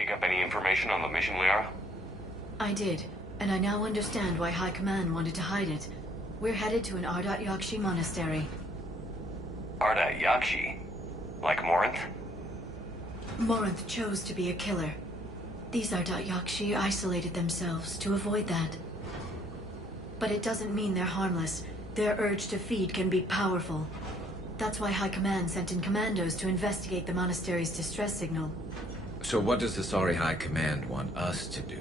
dig up any information on the mission, Liara? I did, and I now understand why High Command wanted to hide it. We're headed to an Ardat Yakshi monastery. Ardat Yakshi? Like Morinth? Morinth chose to be a killer. These Ardat Yakshi isolated themselves to avoid that. But it doesn't mean they're harmless. Their urge to feed can be powerful. That's why High Command sent in commandos to investigate the monastery's distress signal. So what does the Asari High Command want us to do?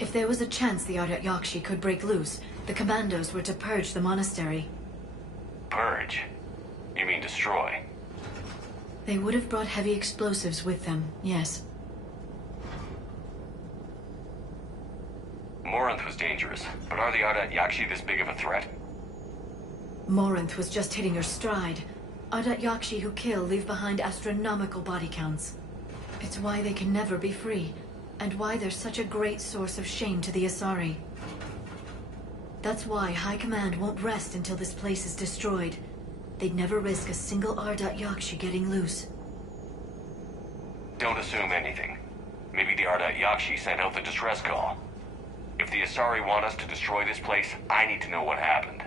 If there was a chance the Ardat Yakshi could break loose, the commandos were to purge the monastery. Purge? You mean destroy? They would have brought heavy explosives with them, yes. Morinth was dangerous, but are the Ardat Yakshi this big of a threat? Morinth was just hitting her stride. Ardat Yakshi who kill leave behind astronomical body counts. It's why they can never be free, and why they're such a great source of shame to the Asari. That's why High Command won't rest until this place is destroyed. They'd never risk a single Ardat Yakshi getting loose. Don't assume anything. Maybe the Ardat Yakshi sent out the distress call. If the Asari want us to destroy this place, I need to know what happened.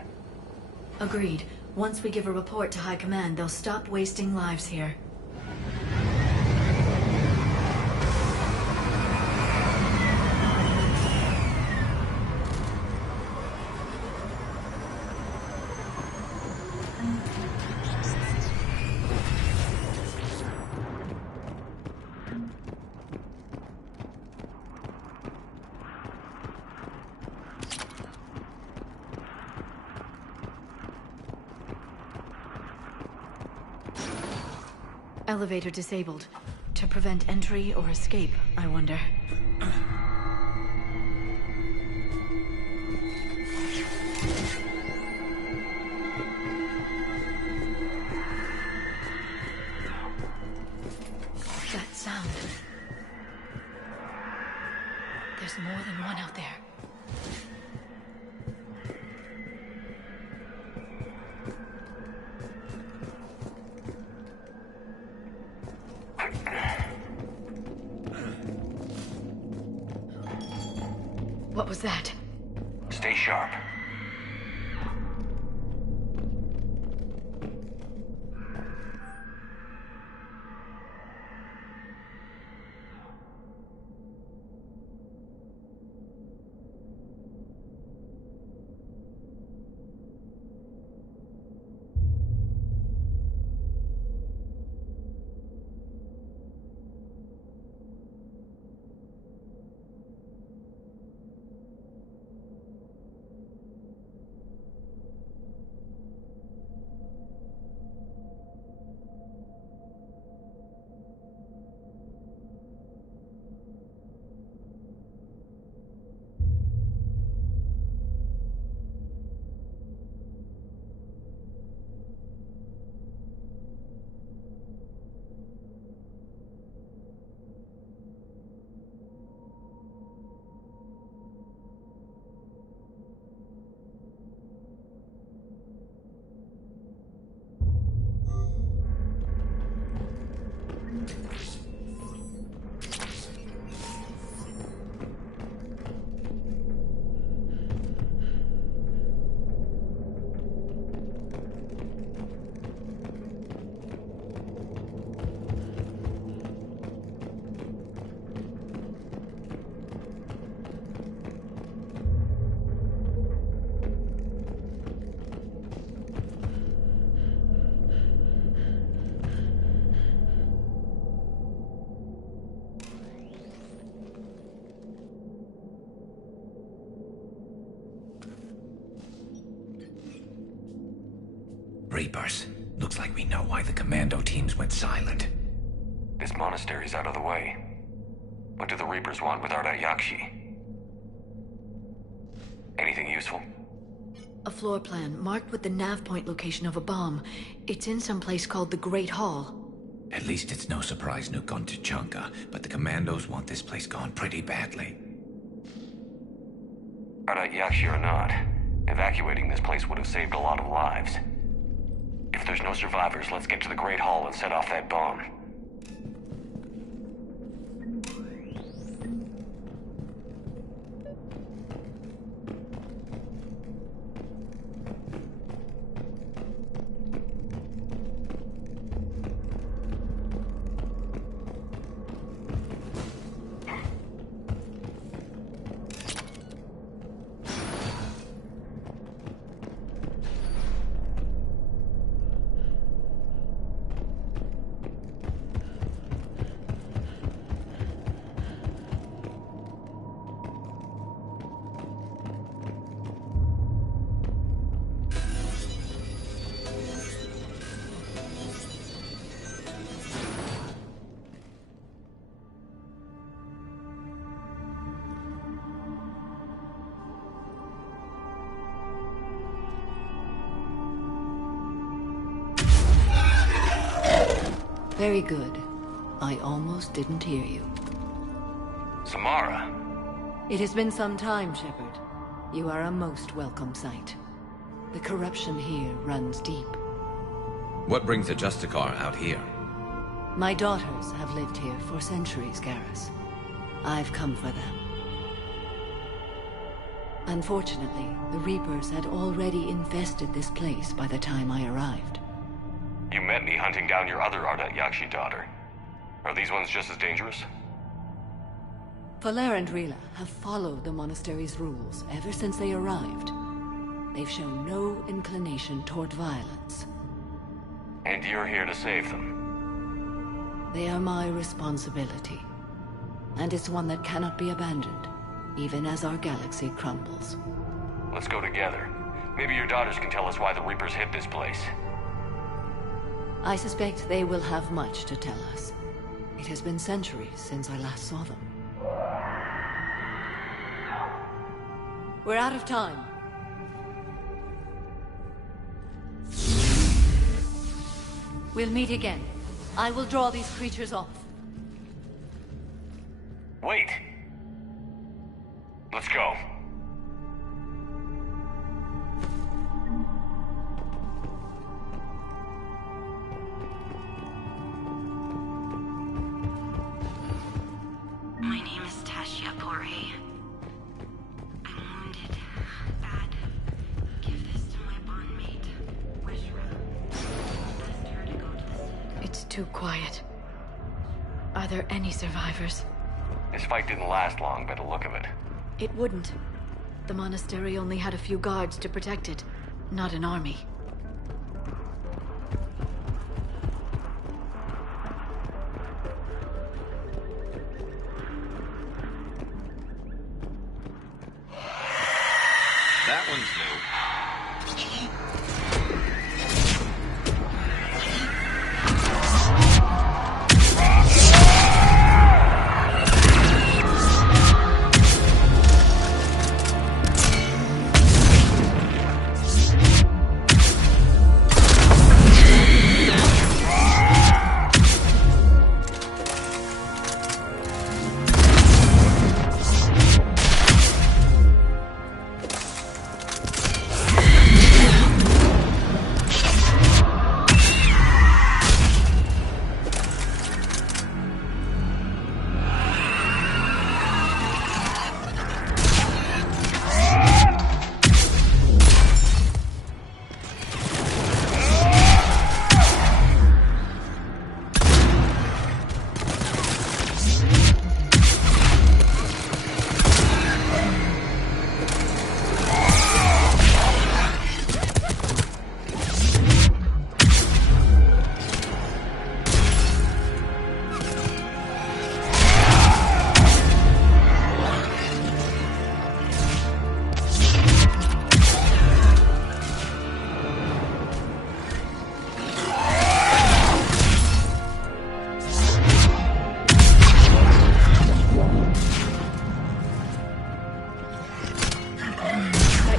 Agreed. Once we give a report to High Command, they'll stop wasting lives here. Elevator disabled. To prevent entry or escape, I wonder. That sound. There's more than one out there. What was that? Stay sharp. Reapers. Looks like we know why the commando teams went silent. This monastery's out of the way. What do the Reapers want with Ardat Yakshi? Anything useful? A floor plan marked with the nav point location of a bomb. It's in some place called the Great Hall. At least it's no surprise Nuke on Tuchanka, but the commandos want this place gone pretty badly. Ardat Yakshi or not, evacuating this place would have saved a lot of lives. If there's no survivors, let's get to the Great Hall and set off that bomb. Very good. I almost didn't hear you. Samara. It has been some time, Shepard. You are a most welcome sight. The corruption here runs deep. What brings the Justicar out here? My daughters have lived here for centuries, Garrus. I've come for them. Unfortunately, the Reapers had already infested this place by the time I arrived. You met me hunting down your other Ardat Yakshi daughter. Are these ones just as dangerous? Falere and Rila have followed the monastery's rules ever since they arrived. They've shown no inclination toward violence. And you're here to save them? They are my responsibility. And it's one that cannot be abandoned, even as our galaxy crumbles. Let's go together. Maybe your daughters can tell us why the Reapers hit this place. I suspect they will have much to tell us. It has been centuries since I last saw them. We're out of time. We'll meet again. I will draw these creatures off. Wait! Let's go. My name is Tashia Poré. I'm wounded. Bad. Give this to my bondmate, Weshra. Asked her to go to the city. It's too quiet. Are there any survivors? This fight didn't last long by the look of it. It wouldn't. The monastery only had a few guards to protect it, not an army. That one's new.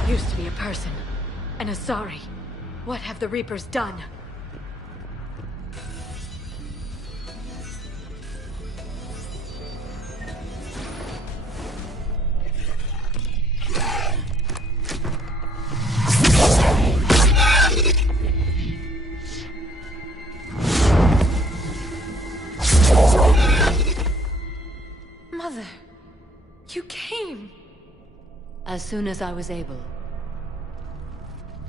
Used to be a person. An Asari. What have the Reapers done? Mother, you came. As soon as I was able.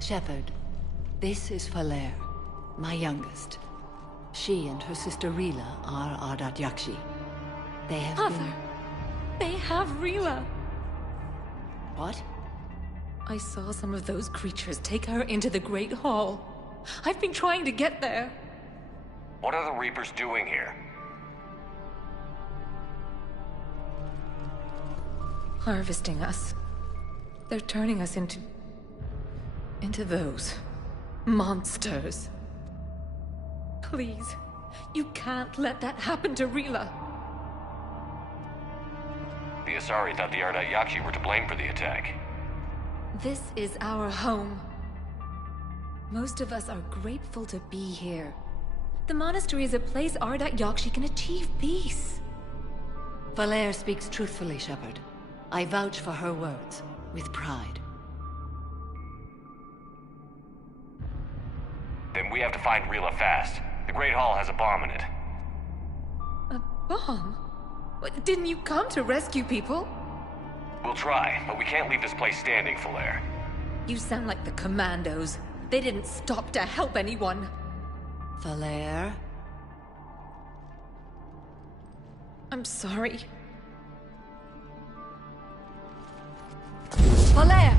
Shepard, this is Falere, my youngest. She and her sister Rila are Ardat Yakshi. They have Mother, they have Rila. What? I saw some of those creatures take her into the Great Hall. I've been trying to get there. What are the Reapers doing here? Harvesting us. They're turning us into those monsters. Please, you can't let that happen to Rila. The Asari thought the Ardat Yakshi were to blame for the attack. This is our home. Most of us are grateful to be here. The monastery is a place Ardat Yakshi can achieve peace. Valere speaks truthfully, Shepard. I vouch for her words, with pride. Then we have to find Rila fast. The Great Hall has a bomb in it. A bomb? What, didn't you come to rescue people? We'll try, but we can't leave this place standing, Falere. You sound like the Commandos. They didn't stop to help anyone. Valere? I'm sorry. Valere!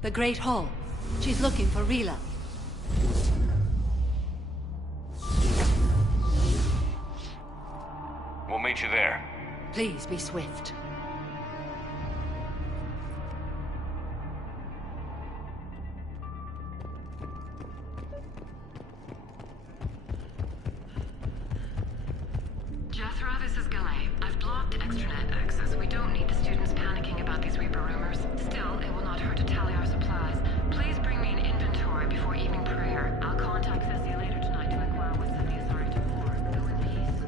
The Great Hall. She's looking for Rila. We'll meet you there. Please be swift. Jethro, this is Galay. I've blocked extranet access. We don't need the students panicking about these Reaper rumors. Still, it will not hurt to tally our supplies. Please bring me an inventory before evening prayer. I'll contact Ceci later tonight to inquire what sent the Asari to war. Go in peace.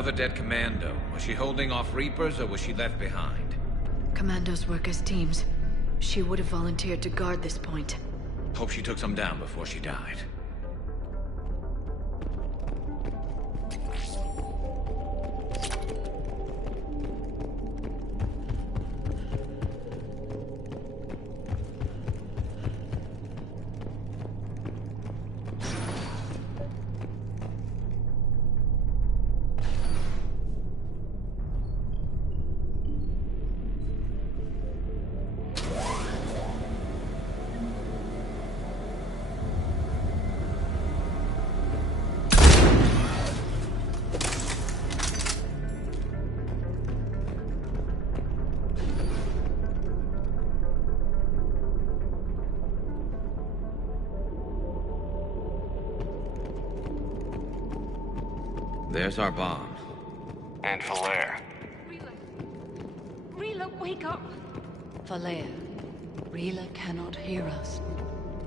Another dead commando. Was she holding off Reapers or was she left behind? Commandos work as teams. She would have volunteered to guard this point. Hope she took some down before she died. There's our bomb. And Falaire. Rila, wake up! Falaire, Rila cannot hear us.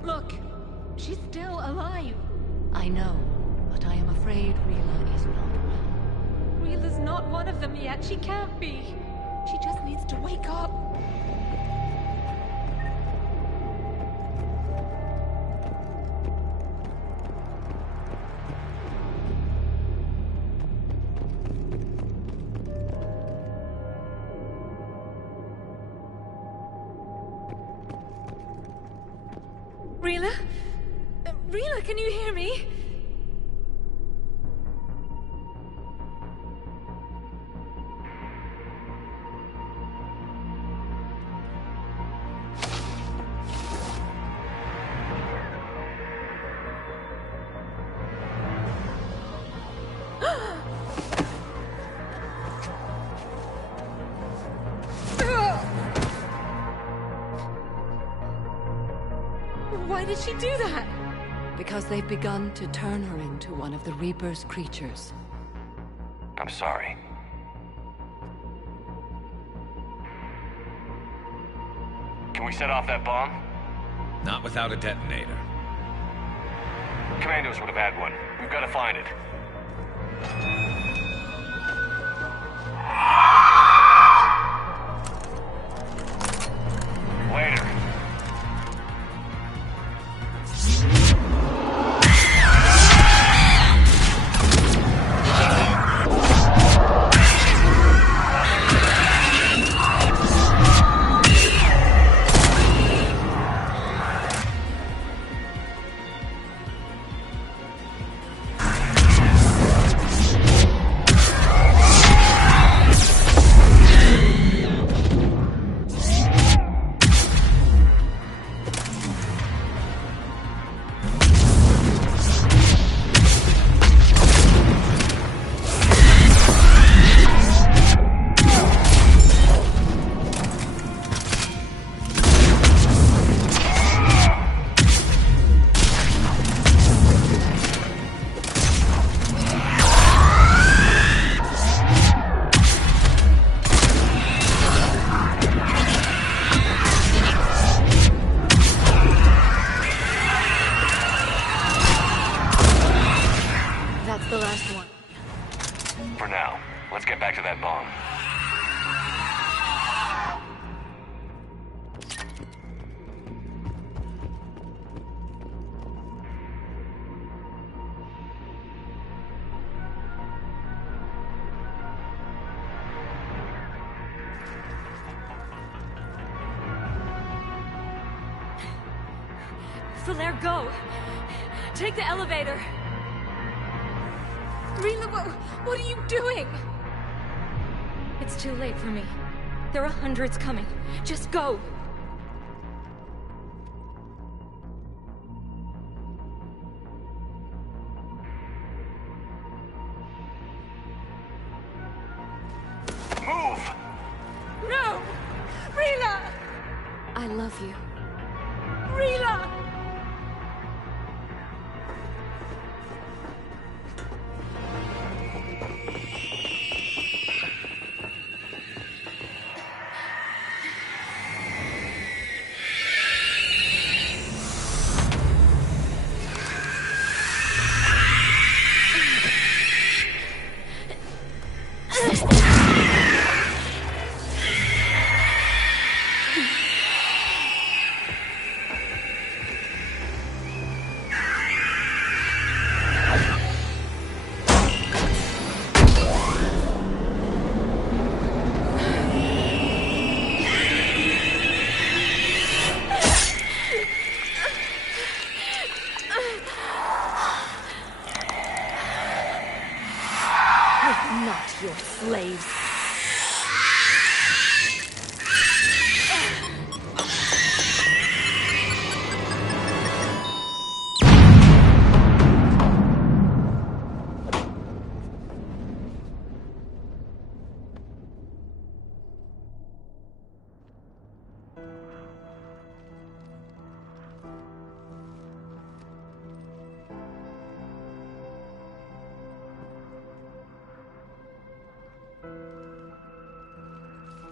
Look, she's still alive. I know, but I am afraid Rila is not well. Rila's not one of them yet. She can't be. She just needs to wake up. Rila? Rila, can you hear me? Why did she do that? Because they've begun to turn her into one of the Reaper's creatures. I'm sorry. Can we set off that bomb? Not without a detonator. Commandos would have had one. We've got to find it. Later. The last one. For now, let's get back to that bomb. Falaire, go! Take the elevator! Rila, what are you doing? It's too late for me. There are hundreds coming. Just go! Move! No! Rila! I love you. Rila!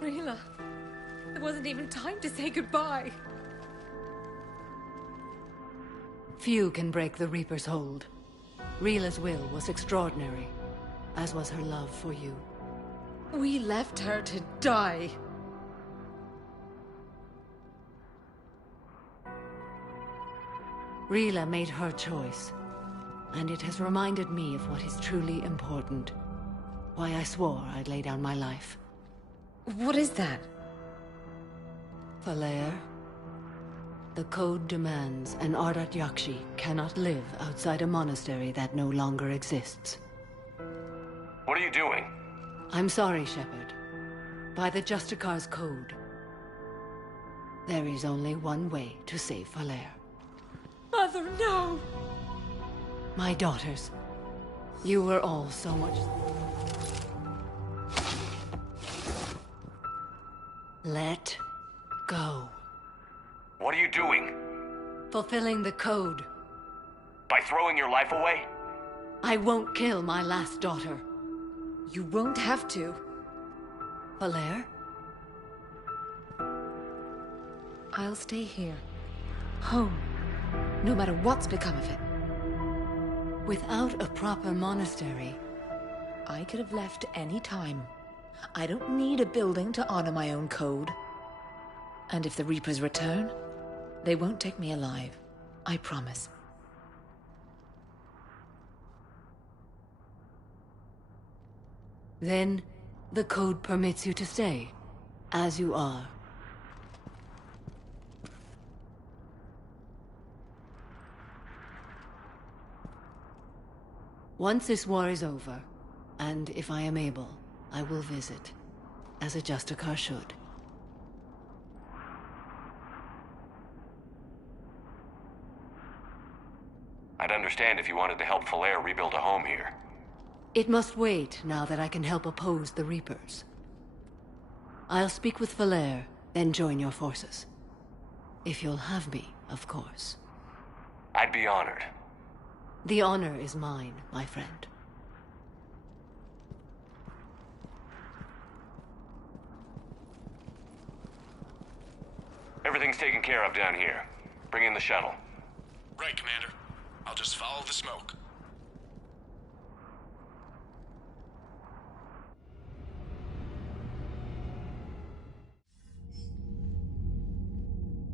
Rila, there wasn't even time to say goodbye. Few can break the Reaper's hold. Rila's will was extraordinary, as was her love for you. We left her to die. Rila made her choice, and it has reminded me of what is truly important. Why I swore I'd lay down my life. What is that? Falere, the code demands an Ardat Yakshi cannot live outside a monastery that no longer exists. What are you doing? I'm sorry, Shepard. By the Justicar's code, there is only one way to save Falere. Mother, no! My daughters, you were all so much... Let go. What are you doing? Fulfilling the code. By throwing your life away? I won't kill my last daughter. You won't have to. Falere? I'll stay here. Home. No matter what's become of it. Without a proper monastery... I could have left any time. I don't need a building to honor my own code. And if the Reapers return, they won't take me alive. I promise. Then, the code permits you to stay, as you are. Once this war is over, and if I am able, I will visit, as a Justicar should. I'd understand if you wanted to help Falere rebuild a home here. It must wait now that I can help oppose the Reapers. I'll speak with Falere, then join your forces. If you'll have me, of course. I'd be honored. The honor is mine, my friend. Everything's taken care of down here. Bring in the shuttle. Right, Commander. I'll just follow the smoke.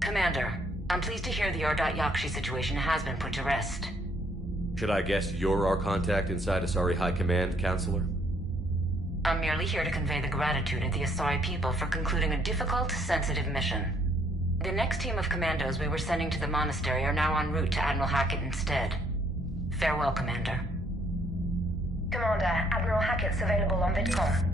Commander, I'm pleased to hear the Ardat Yakshi situation has been put to rest. Should I guess you're our contact inside Asari High Command, Counselor? I'm merely here to convey the gratitude of the Asari people for concluding a difficult, sensitive mission. The next team of commandos we were sending to the monastery are now en route to Admiral Hackett instead. Farewell, Commander. Commander, Admiral Hackett's available on VidCom.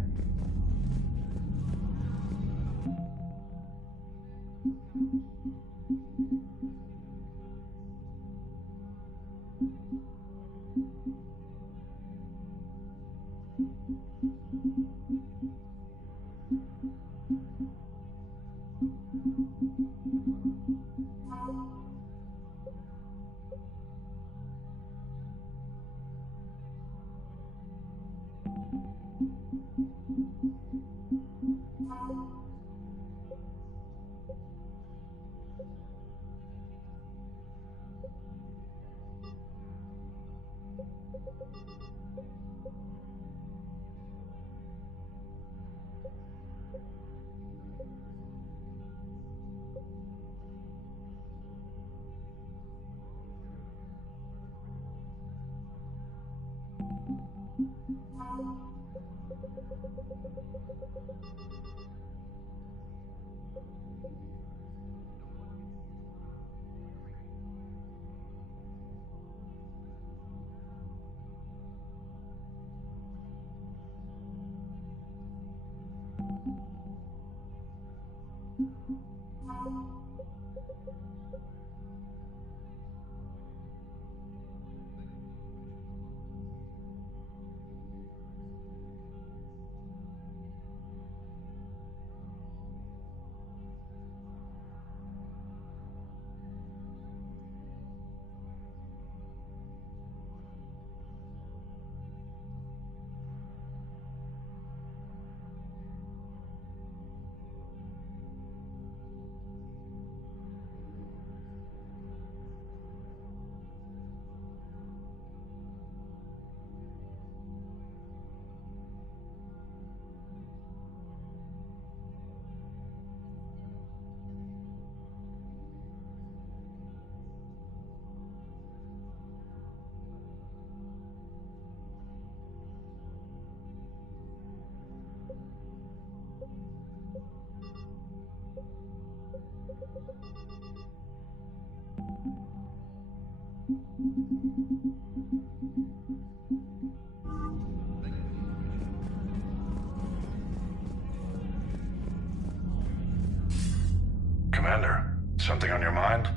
Commander, something on your mind?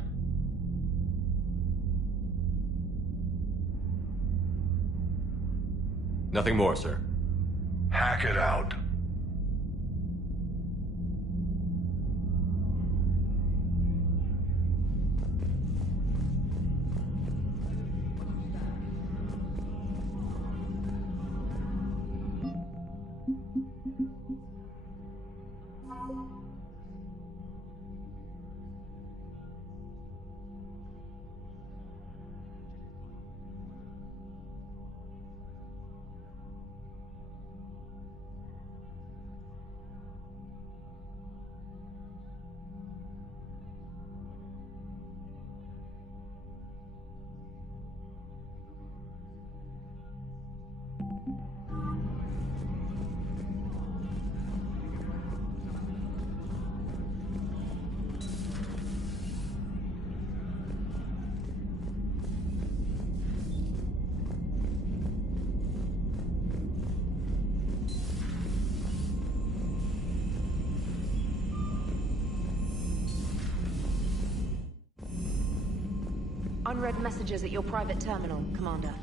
Nothing more, sir. Hack it out. Unread messages at your private terminal, Commander.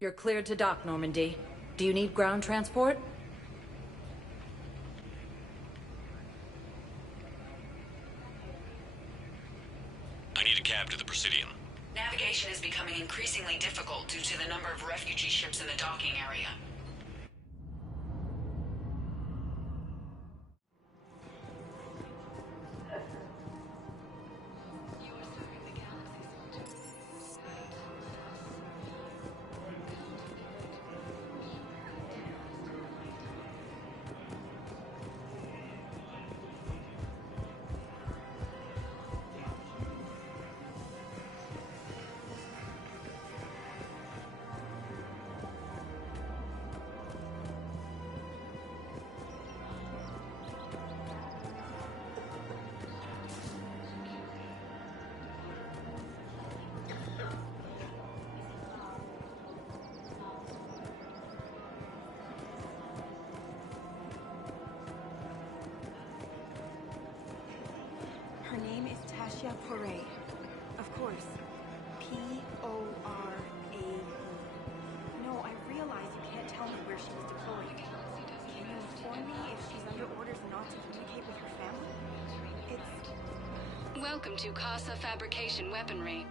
You're cleared to dock, Normandy. Do you need ground transport? I need a cab to the Presidium. Navigation is becoming increasingly difficult due to the number of refugee ships in the docking area. Her name is Tasha Poré. Of course. P-O-R-A-E. No, I realize you can't tell me where she was deployed. Can you inform me if she's under orders not to communicate with her family? Welcome to Casa Fabrication Weaponry.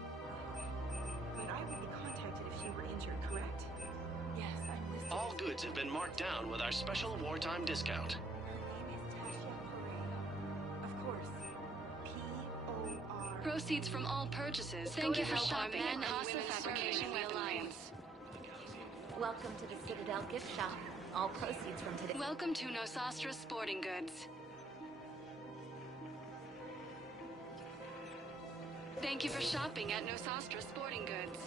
But I would be contacted if she were injured, correct? Yes, I'm listed. All goods have been marked down with our special wartime discount. Her name is Tasha Poré. Of course. P-O-R-A-E. Proceeds from all purchases. Thank you for shopping at Casa Fabrication Alliance. Welcome to the Citadel gift shop. All proceeds from today. Welcome to Nosastra Sporting Goods. Thank you for shopping at Nosastra Sporting Goods.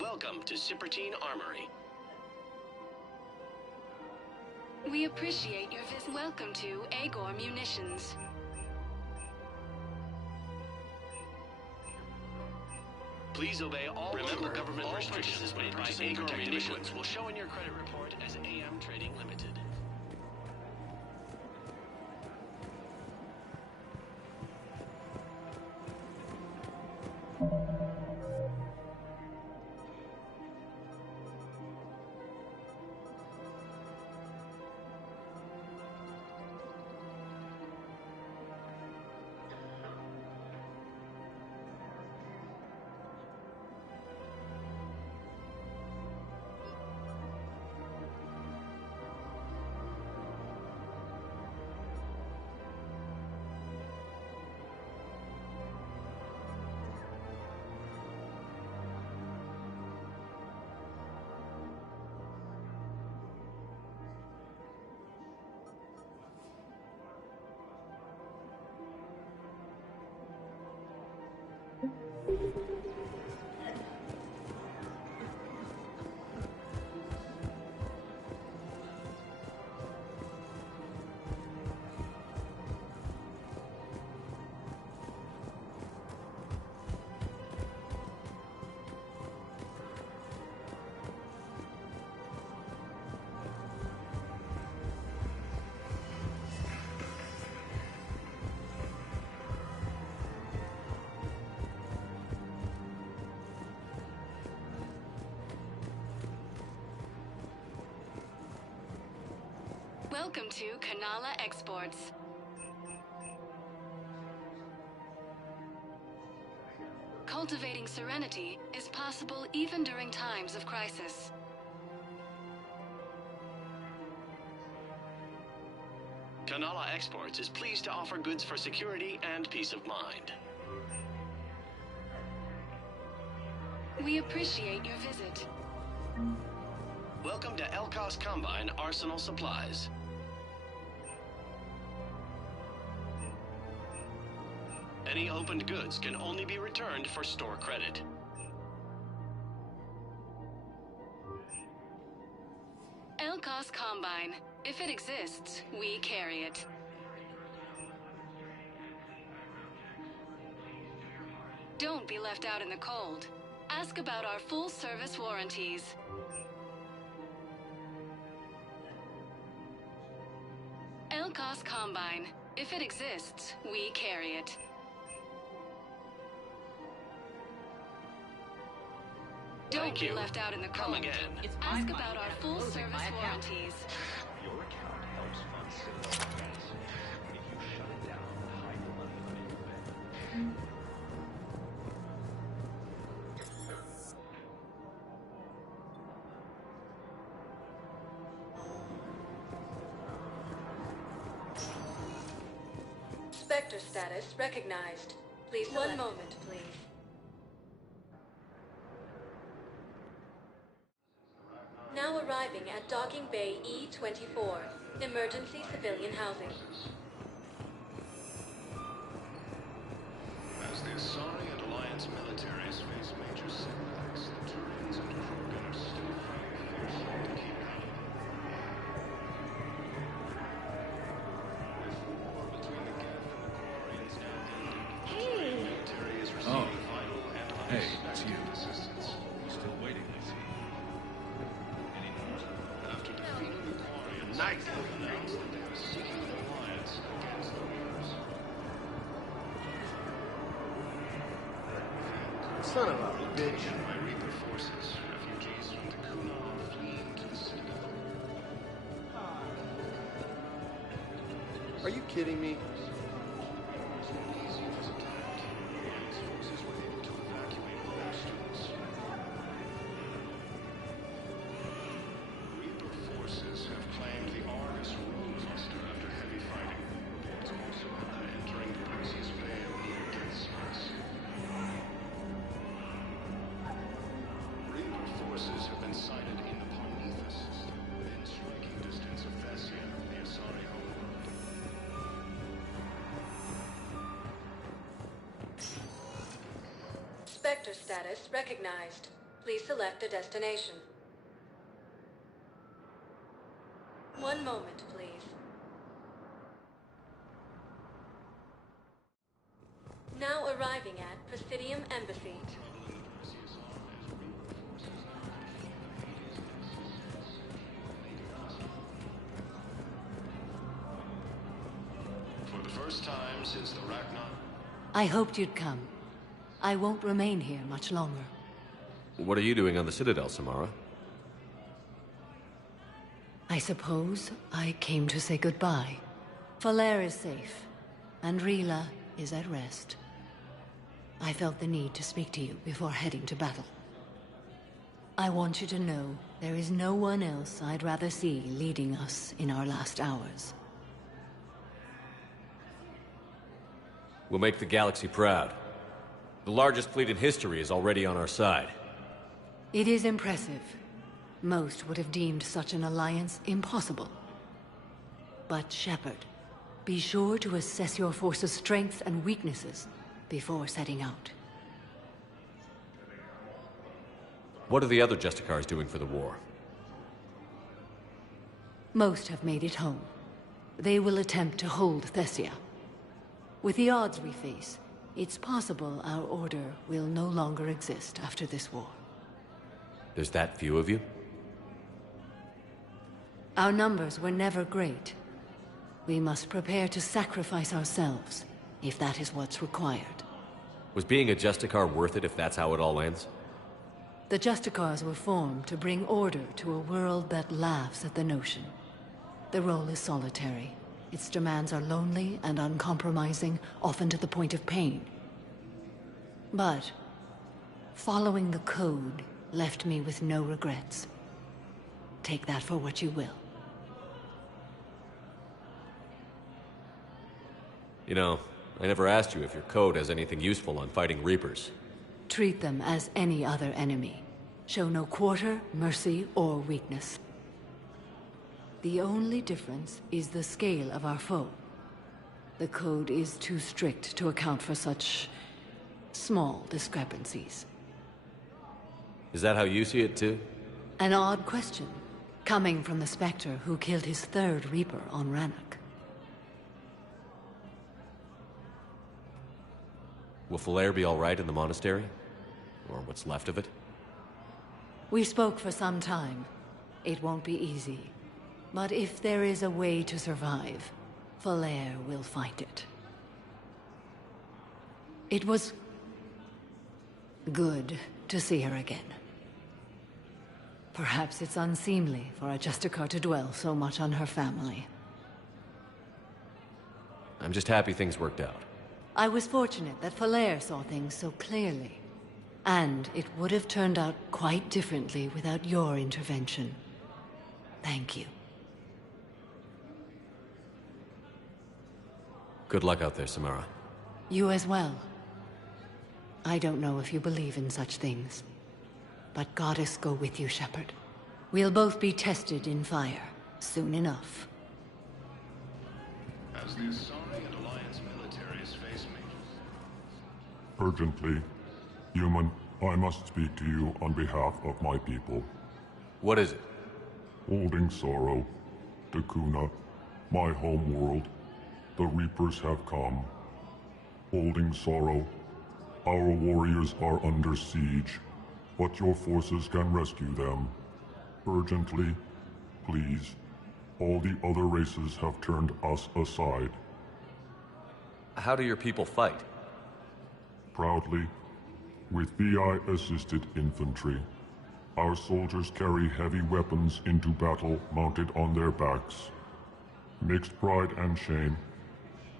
Welcome to Cipertine Armory. We appreciate your visit. Welcome to Agor Munitions. Please obey all Remember, government restrictions made by Agor Munitions will show in your credit report as AM Trading Limited. Welcome to Kanala Exports. Cultivating serenity is possible even during times of crisis. Kanala Exports is pleased to offer goods for security and peace of mind. We appreciate your visit. Welcome to Elkos Combine Arsenal Supplies. Any opened goods can only be returned for store credit. Elkos Combine. If it exists, we carry it. Don't be left out in the cold. Ask about our full-service warranties. Elkos Combine. If it exists, we carry it. Don't be left out in the cold. Come again. Ask about our full-service warranties. Your account helps fund Citadel defense. If you shut it down, hide the money in the bank. Spectre status recognized. Please, one moment, please. Now arriving at Docking Bay E-24, emergency civilian housing. As the Asari and Alliance militaries face major setbacks, the Turians and Krogan are still fighting fiercely to keep out of them. With war between the Geth and the Quarians now ended, the Turian military is receiving vital and unexpected assistance. Still waiting, I see. After defeating the Quarians, they've announced that they are seeking an alliance against the Reapers. Son of a bitch. By Reaper forces, refugees from the Kuna are fleeing to the Citadel. Are you kidding me? Elysium was attacked. Quarians forces were able to evacuate all their students. Reaper forces have claimed the Argus Rose Cluster. Spectre status recognized. Please select a destination. One moment, please. Now arriving at Presidium Embassy. For the first time since the Ragnar... I hoped you'd come. I won't remain here much longer. What are you doing on the Citadel, Samara? I suppose I came to say goodbye. Falere is safe, and Rila is at rest. I felt the need to speak to you before heading to battle. I want you to know there is no one else I'd rather see leading us in our last hours. We'll make the galaxy proud. The largest fleet in history is already on our side. It is impressive. Most would have deemed such an alliance impossible. But Shepard, be sure to assess your force's strengths and weaknesses before setting out. What are the other Justicars doing for the war? Most have made it home. They will attempt to hold Thessia. With the odds we face, it's possible our order will no longer exist after this war. There's that few of you? Our numbers were never great. We must prepare to sacrifice ourselves, if that is what's required. Was being a Justicar worth it if that's how it all ends? The Justicars were formed to bring order to a world that laughs at the notion. The role is solitary. Its demands are lonely and uncompromising, often to the point of pain. But following the code left me with no regrets. Take that for what you will. You know, I never asked you if your code has anything useful on fighting Reapers. Treat them as any other enemy. Show no quarter, mercy, or weakness. The only difference is the scale of our foe. The code is too strict to account for such small discrepancies. Is that how you see it too? An odd question, coming from the Spectre who killed his third Reaper on Rannoch. Will Falere be all right in the monastery? Or what's left of it? We spoke for some time. It won't be easy. But if there is a way to survive, Falere will find it. It was good to see her again. Perhaps it's unseemly for a Justicar to dwell so much on her family. I'm just happy things worked out. I was fortunate that Falere saw things so clearly. And it would have turned out quite differently without your intervention. Thank you. Good luck out there, Samara. You as well. I don't know if you believe in such things, but Goddess go with you, Shepard. We'll both be tested in fire, soon enough. As the Asari and Alliance militaries face me. Urgently, human, I must speak to you on behalf of my people. What is it? Holding Sorrow, Dakuna, my home world, the Reapers have come. Holding Sorrow, our warriors are under siege, but your forces can rescue them. Urgently, please. All the other races have turned us aside. How do your people fight? Proudly, with VI-assisted infantry. Our soldiers carry heavy weapons into battle mounted on their backs. Mixed pride and shame,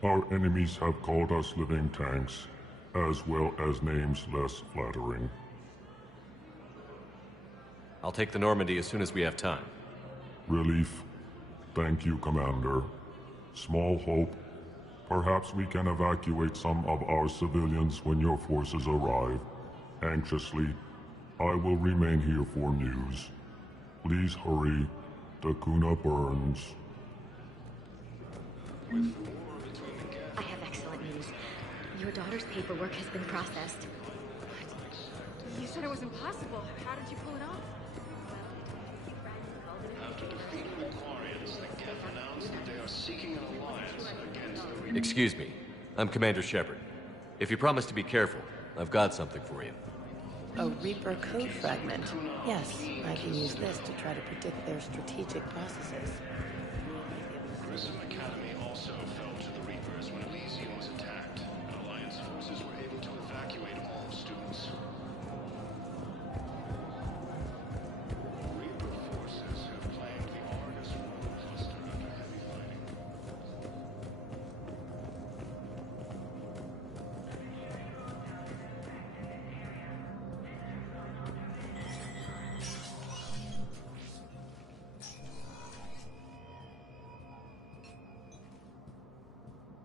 our enemies have called us living tanks, as well as names less flattering. I'll take the Normandy as soon as we have time. Relief. Thank you, Commander. Small hope. Perhaps we can evacuate some of our civilians when your forces arrive. Anxiously, I will remain here for news. Please hurry. Dakuna burns. I have excellent news. Your daughter's paperwork has been processed. said it was impossible. How did you pull it off? After defeating the Quarians, the Geth announced that they are seeking an alliance against the Reapers. Excuse me. I'm Commander Shepard. If you promise to be careful, I've got something for you. A Reaper code fragment. Yes, I can use this to try to predict their strategic processes. Grissom Academy also fell to the Reapers when Elysium was attacked, and Alliance forces were able to evacuate all students. Reaper forces have claimed the Argus Road Cluster after heavy fighting.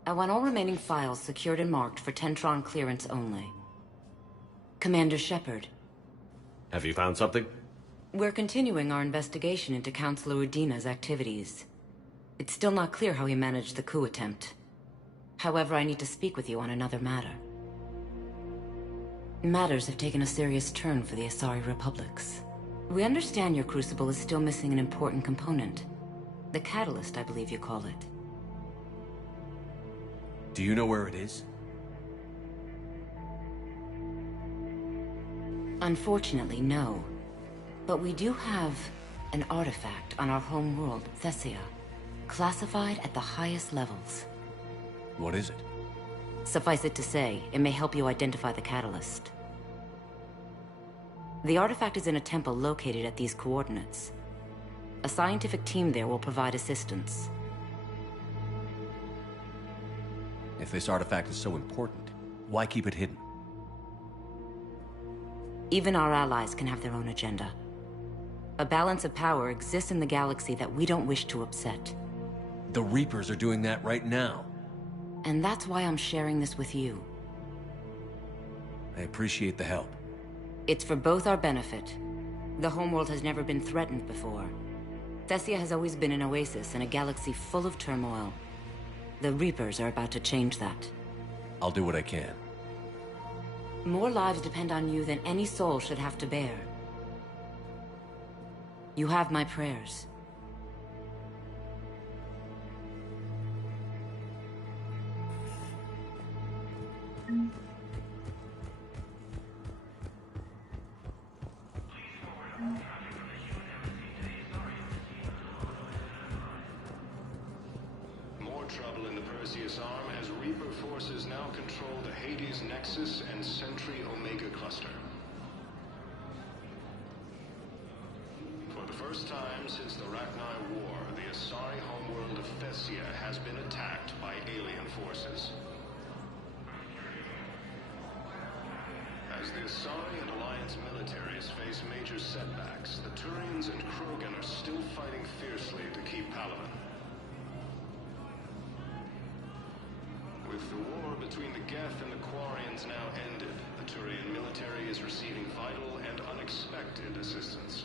I want all remaining files secured and marked for Tentron clearance only. Commander Shepard. Have you found something? We're continuing our investigation into Councilor Udina's activities. It's still not clear how he managed the coup attempt. However, I need to speak with you on another matter. Matters have taken a serious turn for the Asari Republics. We understand your crucible is still missing an important component. The catalyst, I believe you call it. Do you know where it is? Unfortunately, no. But we do have an artifact on our home world, Thessia, classified at the highest levels. What is it? Suffice it to say, it may help you identify the catalyst. The artifact is in a temple located at these coordinates. A scientific team there will provide assistance. If this artifact is so important, why keep it hidden? Even our allies can have their own agenda. A balance of power exists in the galaxy that we don't wish to upset. The Reapers are doing that right now. And that's why I'm sharing this with you. I appreciate the help. It's for both our benefit. The homeworld has never been threatened before. Thessia has always been an oasis in a galaxy full of turmoil. The Reapers are about to change that. I'll do what I can. More lives depend on you than any soul should have to bear. You have my prayers. More trouble in the Perseus Arm as Reaper forces now control the Hades Nexus and Sentry Omega cluster. For the first time since the Rachni War, the Asari homeworld of Thessia has been attacked by alien forces. As the Asari and Alliance militaries face major setbacks, the Turians and Krogan are still fighting fiercely to keep Palaven. With the war between the Geth and the Quarians now ended, the Turian military is receiving vital and unexpected assistance.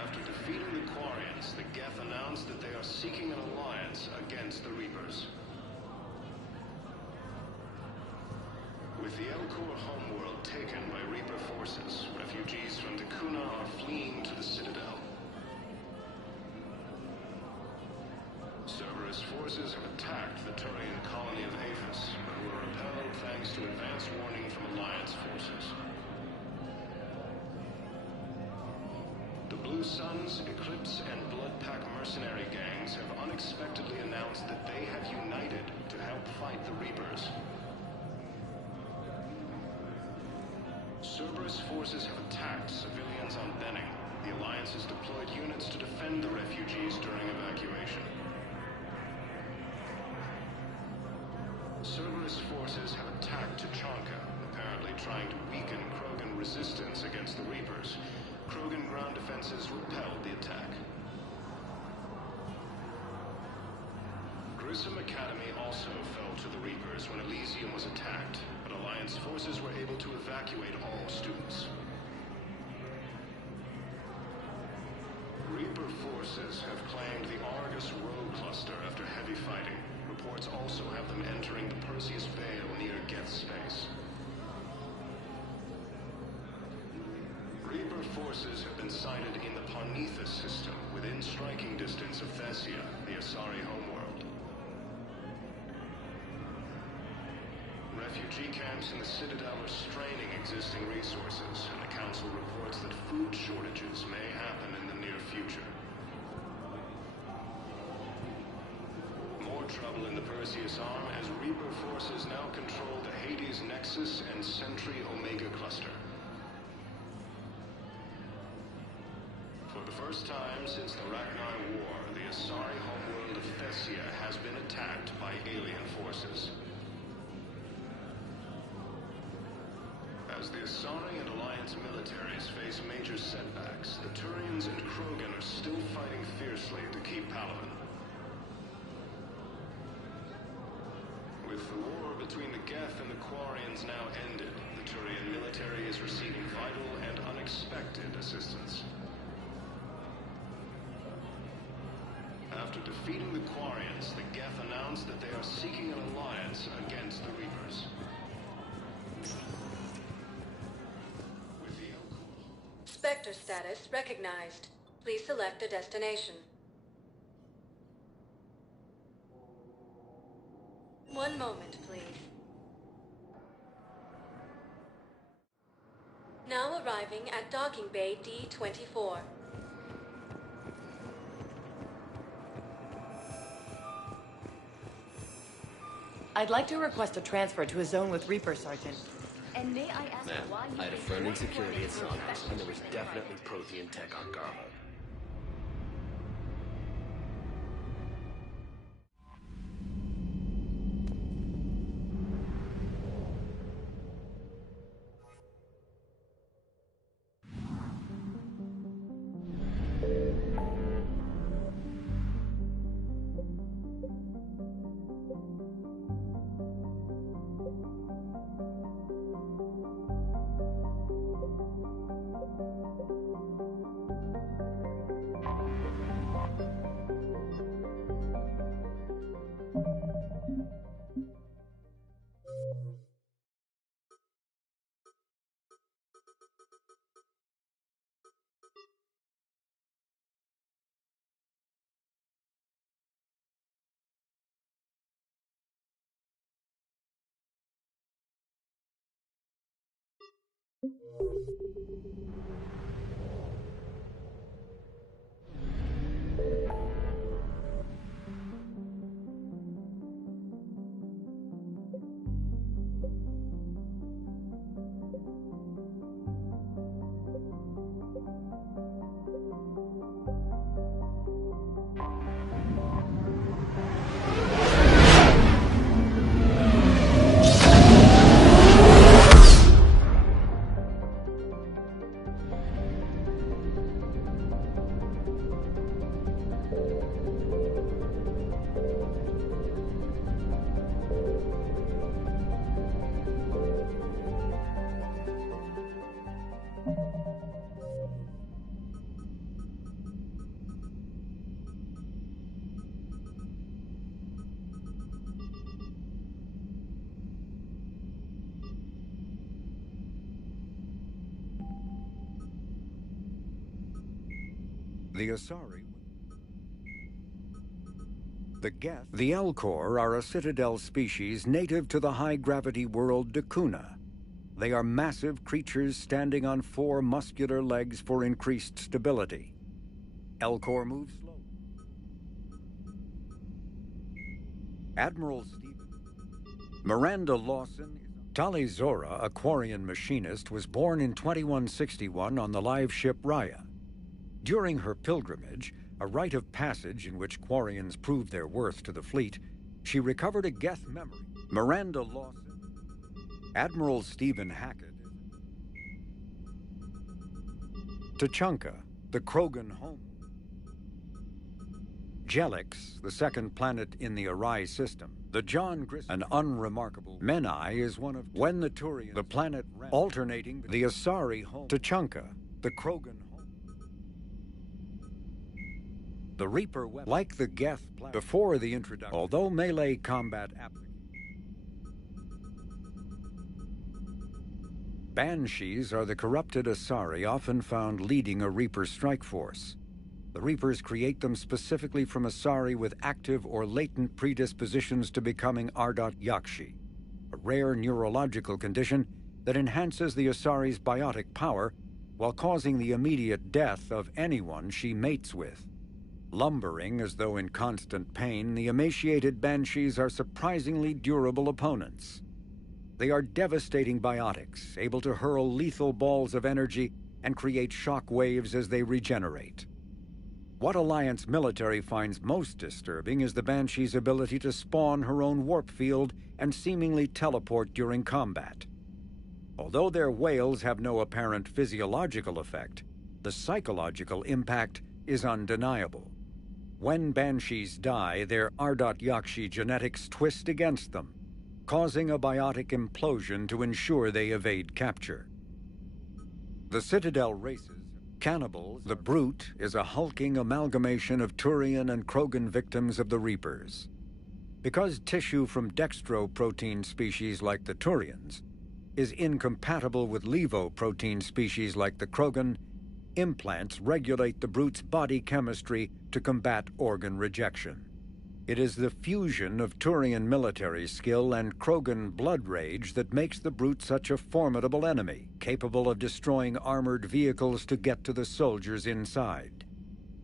After defeating the Quarians, the Geth announced that they are seeking an alliance against the Reapers. With the Elcor homeworld taken by Reaper forces, refugees from Dakuna are fleeing to the Citadel. Cerberus forces have attacked the Turian colony of Aphis, but were repelled thanks to advance warning from Alliance forces. The Blue Suns, Eclipse, and Bloodpack mercenary gangs have unexpectedly announced that they have united to help fight the Reapers. Cerberus forces have attacked civilians on Benning. The Alliance has deployed units to defend the refugees during evacuation. Cerberus forces have attacked Tuchanka, apparently trying to weaken Krogan resistance against the Reapers. Krogan ground defenses repelled the attack. Grissom Academy also fell to the Reapers when Elysium was attacked, but Alliance forces were able to evacuate all students. Reaper forces have claimed the Argus Road Cluster after heavy fighting. Reports also have them entering the Perseus Vale near Geth space. forces have been sighted in the Parnithus system, within striking distance of Thessia, the Asari homeworld. Refugee camps in the Citadel are straining existing resources, and the Council reports that food shortages may happen in the near future. More trouble in the Perseus Arm as Reaper forces now control the Hades Nexus and Sentry Omega cluster. For the first time since the Ragnar War, the Asari homeworld of Thessia has been attacked by alien forces. As the Asari and Alliance militaries face major setbacks, the Turians and Krogan are still fighting fiercely to keep Palaven. With the war between the Geth and the Quarians now ended, the Turian military is receiving vital and unexpected assistance. After defeating the Quarians, the Geth announced that they are seeking an alliance against the Reapers. Spectre status recognized. Please select a destination. 1 moment, please. Now arriving at Docking Bay D-24. I'd like to request a transfer to a zone with Reaper, Sergeant. And may I ask why you I had a friend in security at Sonos, and there was definitely Prothean tech on Garho. The Asari, the Geth, the Elcor are a Citadel species native to the high-gravity world Dakuna. They are massive creatures standing on 4 muscular legs for increased stability. Elcor moves slowly. Admiral Stephen. Miranda Lawson. Tali Zora, a Quarian machinist, was born in 2161 on the live ship Raya. During her pilgrimage, a rite of passage in which Quarians proved their worth to the fleet, she recovered a Geth memory. Miranda Lawson. Admiral Stephen Hackett. Tuchanka, the Krogan home. Jelix, the second planet in the Arai system. The John Grissom, an unremarkable. Menai is one of when the Turian, the planet alternating the Asari home. Tuchanka, the Krogan home. The Reaper weapon, like the Geth before the introduction, although melee combat application. Banshees are the corrupted Asari often found leading a Reaper strike force. The Reapers create them specifically from Asari with active or latent predispositions to becoming Ardat Yakshi, a rare neurological condition that enhances the Asari's biotic power while causing the immediate death of anyone she mates with. Lumbering as though in constant pain, the emaciated Banshees are surprisingly durable opponents. They are devastating biotics, able to hurl lethal balls of energy and create shock waves as they regenerate. What Alliance military finds most disturbing is the Banshee's ability to spawn her own warp field and seemingly teleport during combat. Although their wails have no apparent physiological effect, the psychological impact is undeniable. When Banshees die, their Ardat Yakshi genetics twist against them, causing a biotic implosion to ensure they evade capture. The Citadel races, Cannibals, the Brute is a hulking amalgamation of Turian and Krogan victims of the Reapers. Because tissue from dextroprotein species like the Turians is incompatible with levoprotein species like the Krogan, implants regulate the Brute's body chemistry to combat organ rejection. It is the fusion of Turian military skill and Krogan blood rage that makes the Brute such a formidable enemy, capable of destroying armored vehicles to get to the soldiers inside.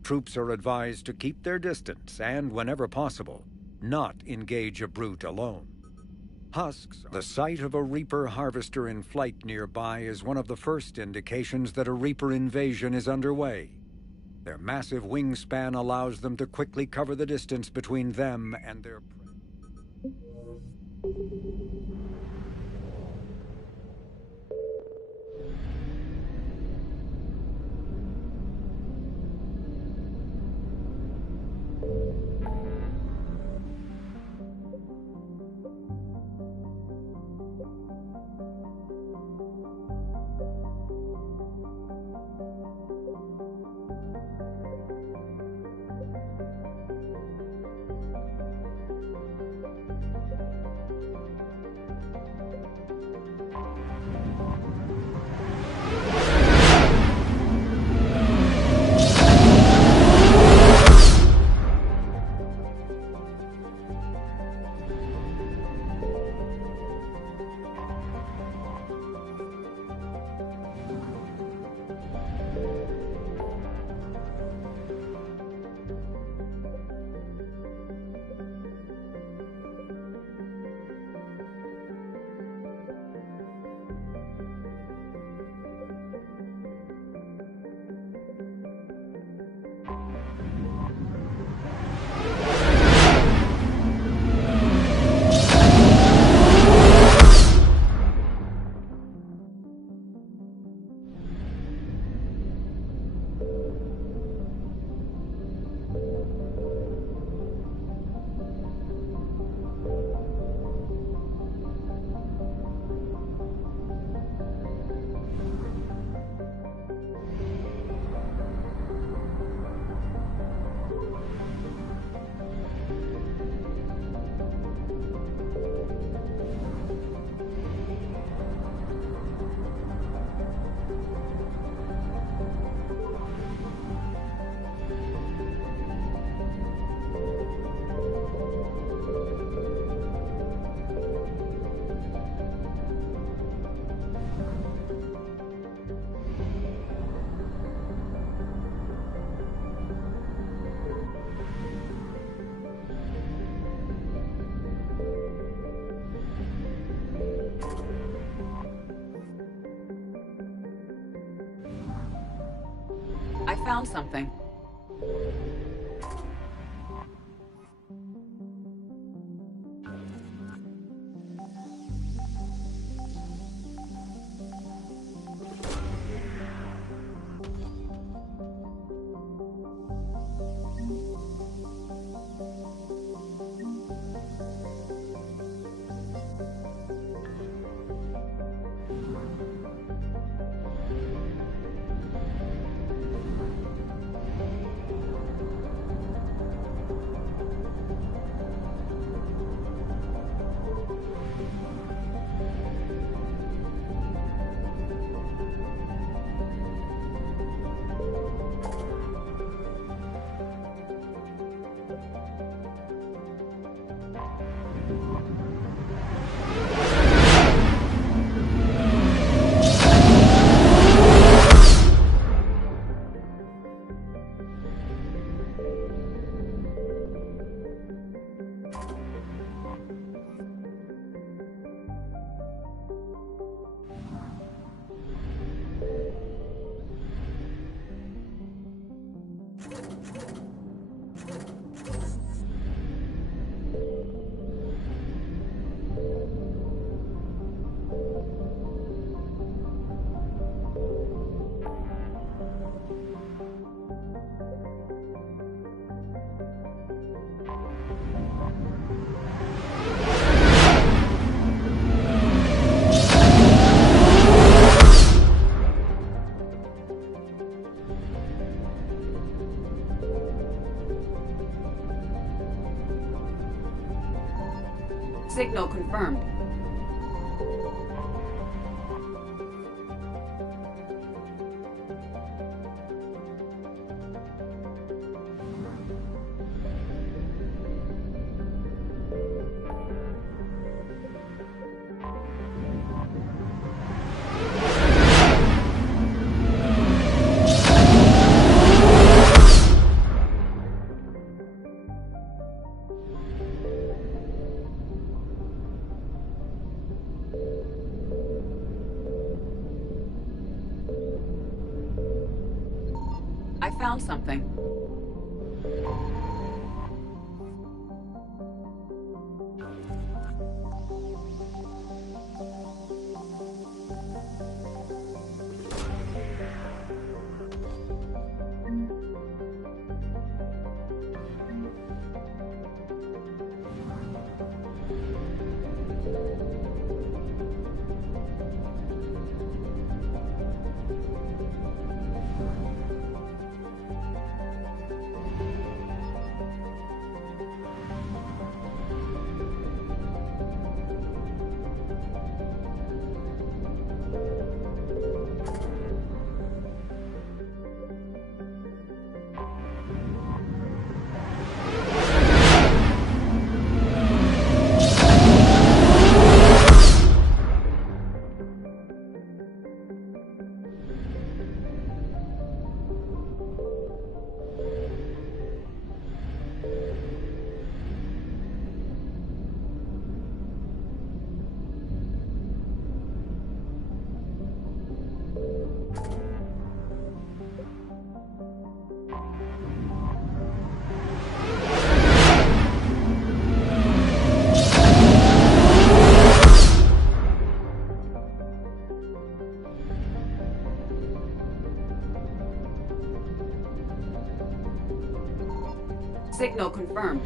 Troops are advised to keep their distance and, whenever possible, not engage a Brute alone. Husks, the sight of a Reaper harvester in flight nearby is one of the first indications that a Reaper invasion is underway. Their massive wingspan allows them to quickly cover the distance between them and their prey. I found something. Signal confirmed. I found something. Signal confirmed.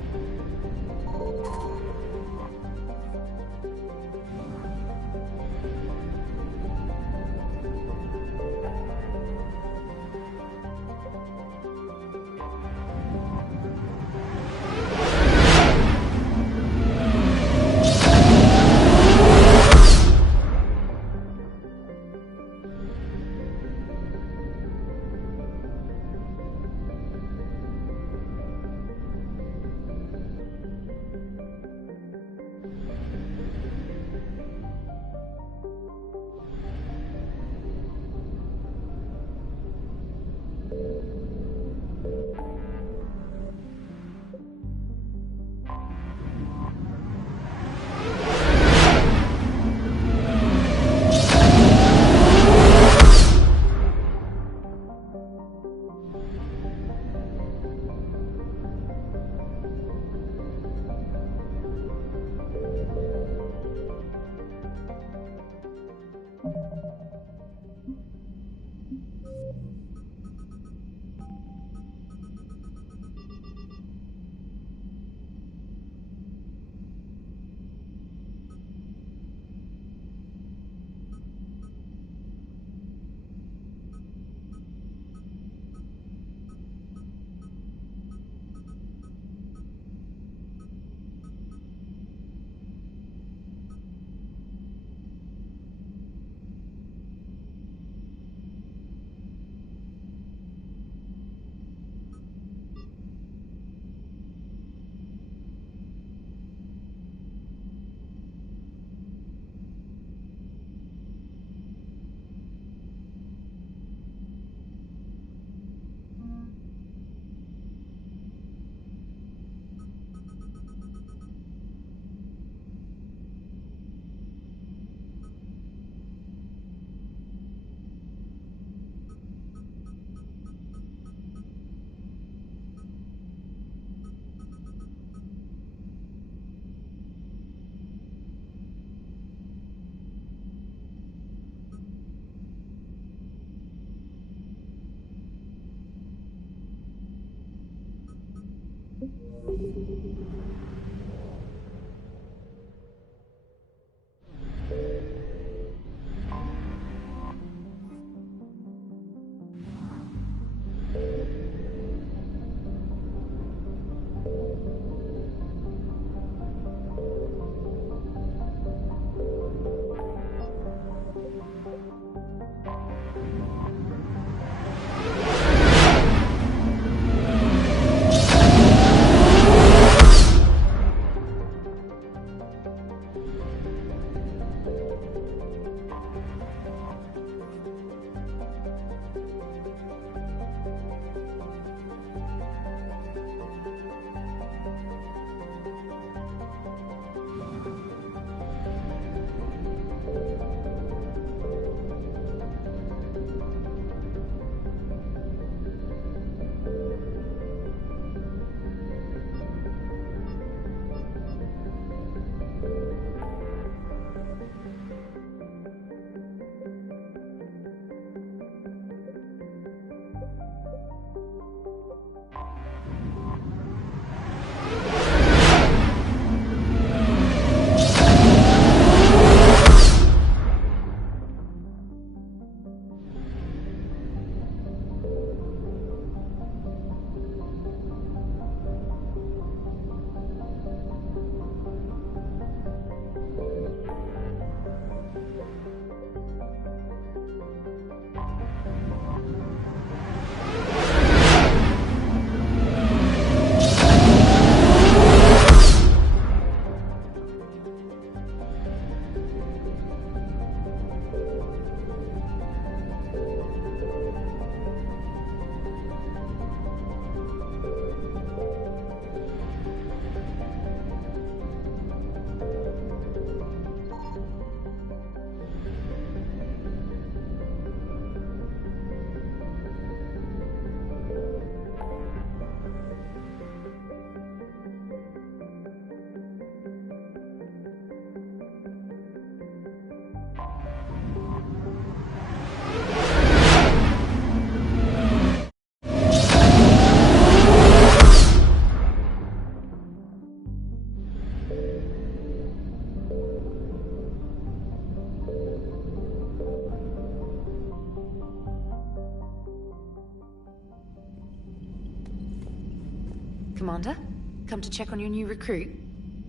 Commander. Come to check on your new recruit.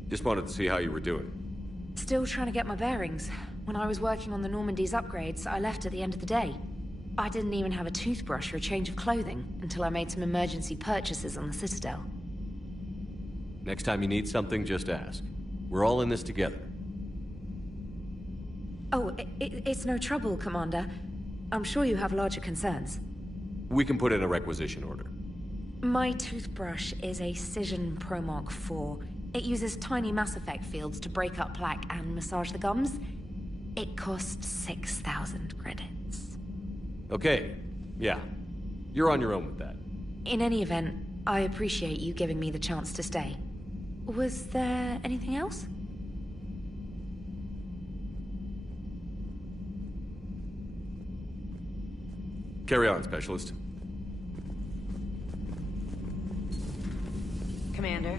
Just wanted to see how you were doing. Still trying to get my bearings. When I was working on the Normandy's upgrades, I left at the end of the day. I didn't even have a toothbrush or a change of clothing until I made some emergency purchases on the Citadel. Next time you need something, just ask. We're all in this together. Oh, it's no trouble, Commander. I'm sure you have larger concerns. We can put in a requisition order. My toothbrush is a Cision Pro Mark IV. It uses tiny Mass Effect fields to break up plaque and massage the gums. It costs 6,000 credits. Okay, yeah. You're on your own with that. In any event, I appreciate you giving me the chance to stay. Was there anything else? Carry on, Specialist. Commander.